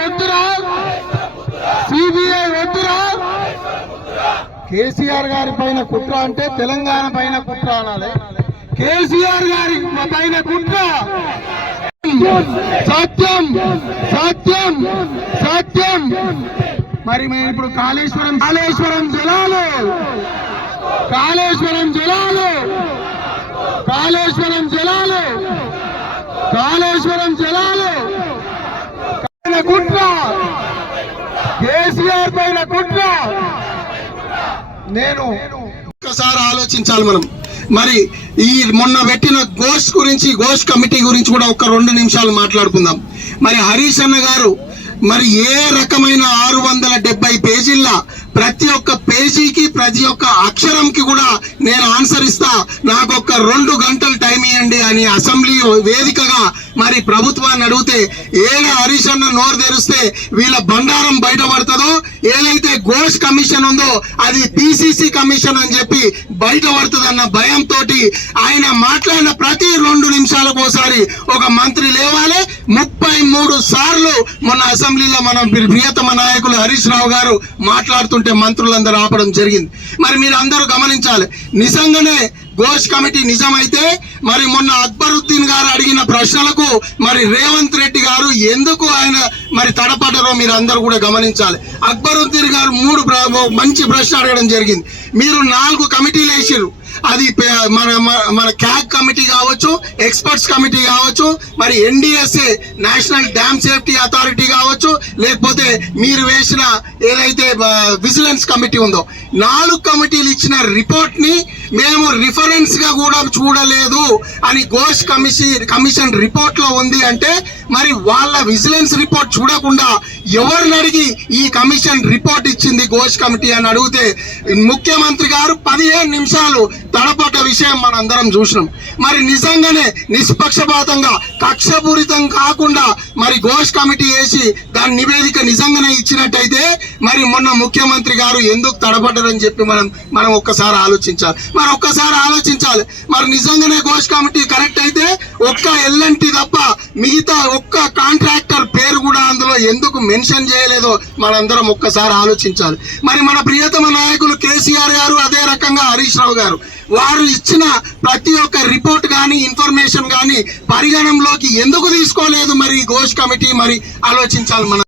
వద్దురా, సిబిఐ వద్దురా. కేసీఆర్ గారి పైన కుట్ర అంటే తెలంగాణ పైన కుట్ర అనాలి. కేసీఆర్ గారి పైన కుట్ర సత్యం సత్యం సత్యం. మరి మేము ఇప్పుడు కాళేశ్వరం జలాలు కాళేశ్వరం జలాలు కాళేశ్వరం జలాలు కాళేశ్వరం జలాలు కుట్ర, కేసీఆర్ పైన కుట్ర. నేను ఒక్కసారి ఆలోచించాలి మనం. మరి ఈ మొన్న పెట్టిన ఘోష్ కమిటీ గురించి కూడా ఒక 2 నిమిషాలు మాట్లాడుకుందాం. మరి హరీష్ అన్న గారు మరి ఏ రకమైన 670 పేజీల ప్రతి ఒక్క పేజీకి ప్రతి ఒక్క అక్షరంకి కూడా నేను ఆన్సర్ ఇస్తా, నాకు ఒక 2 గంటలు టైం ఇవ్వండి అని అసెంబ్లీ వేదికగా మరి ప్రభుత్వాన్ని అడిగితే ఏడ హరీష్ అన్న నోరు తెరిస్తే వీళ్ళ బండారం బయటపడుతుందో, ఏదైతే ఘోష్ కమిషన్ ఉందో అది పిసిసి కమిషన్ అని చెప్పి బయటపడుతుందన్న భయంతో ఆయన మాట్లాడిన ప్రతి 2 నిమిషాలకు ఒకసారి ఒక మంత్రి లేవాలి. 33 సార్లు మొన్న అసెంబ్లీలో మన ప్రియతమ నాయకులు హరీష్ రావు గారు మాట్లాడుతుంటే మంత్రులందరూ ఆపడం జరిగింది. మరి మీరు అందరూ గమనించాలి, నిజంగానే ఘోష్ కమిటీ నిజమైతే మరి మొన్న అక్బరుద్దీన్ గారు అడిగిన ప్రశ్నలకు మరి రేవంత్ రెడ్డి గారు ఎందుకు ఆయన మరి తడపడరో మీరు అందరూ కూడా గమనించాలి. అక్బరుద్దీన్ గారు 3 మంచి ప్రశ్న అడగడం జరిగింది. మీరు 4 కమిటీలు వేసిరు, అది మన క్యాగ్ కమిటీ కావచ్చు, ఎక్స్పర్ట్స్ కమిటీ కావచ్చు, మరి NDSA national dam safety authority కావచ్చు, లేకపోతే మీరు వేసిన ఏదైతే విజిలెన్స్ కమిటీ ఉందో, 4 కమిటీలు ఇచ్చిన రిపోర్ట్ ని మేము రిఫరెన్స్ గా కూడా చూడలేదు అని ఘోష్ కమిషన్ రిపోర్ట్ లో ఉంది. అంటే మరి వాళ్ళ విజిలెన్స్ రిపోర్ట్ చూడకుండా ఎవరిని అడిగి ఈ కమిషన్ రిపోర్ట్ ఇచ్చింది ఘోష్ కమిటీ అని అడిగితే ముఖ్యమంత్రి గారు 15 నిమిషాలు తడపడ్డ విషయం మనందరం చూసినాం. మరి నిజంగానే నిష్పక్షపాతంగా కక్షపూరితం కాకుండా మరి ఘోష్ కమిటీ వేసి దాని నివేదిక నిజంగానే ఇచ్చినట్టయితే మరి మొన్న ముఖ్యమంత్రి గారు ఎందుకు తడపడ్డారని చెప్పి మనం ఒక్కసారి ఆలోచించాలి. మరి నిజంగానే ఘోష్ కమిటీ కరెక్ట్ అయితే ఒక్క ఎల్ఎన్టీ తప్ప మిగతా ఒక్క కాంట్రాక్టర్ పేరు కూడా అందులో ఎందుకు మెన్షన్ చేయలేదో మనందరం ఒక్కసారి ఆలోచించాలి. మరి మన ప్రియతమ నాయకులు కేసీఆర్ గారు, అదే రకంగా హరీష్ రావు గారు, వారు ఇచ్చిన ప్రతి ఒక్క రిపోర్ట్ కానీ ఇన్ఫర్మేషన్ కానీ పరిగణంలోకి ఎందుకు తీసుకోలేదు మరి ఘోష్ కమిటీ? మరి ఆలోచించాలి మనం.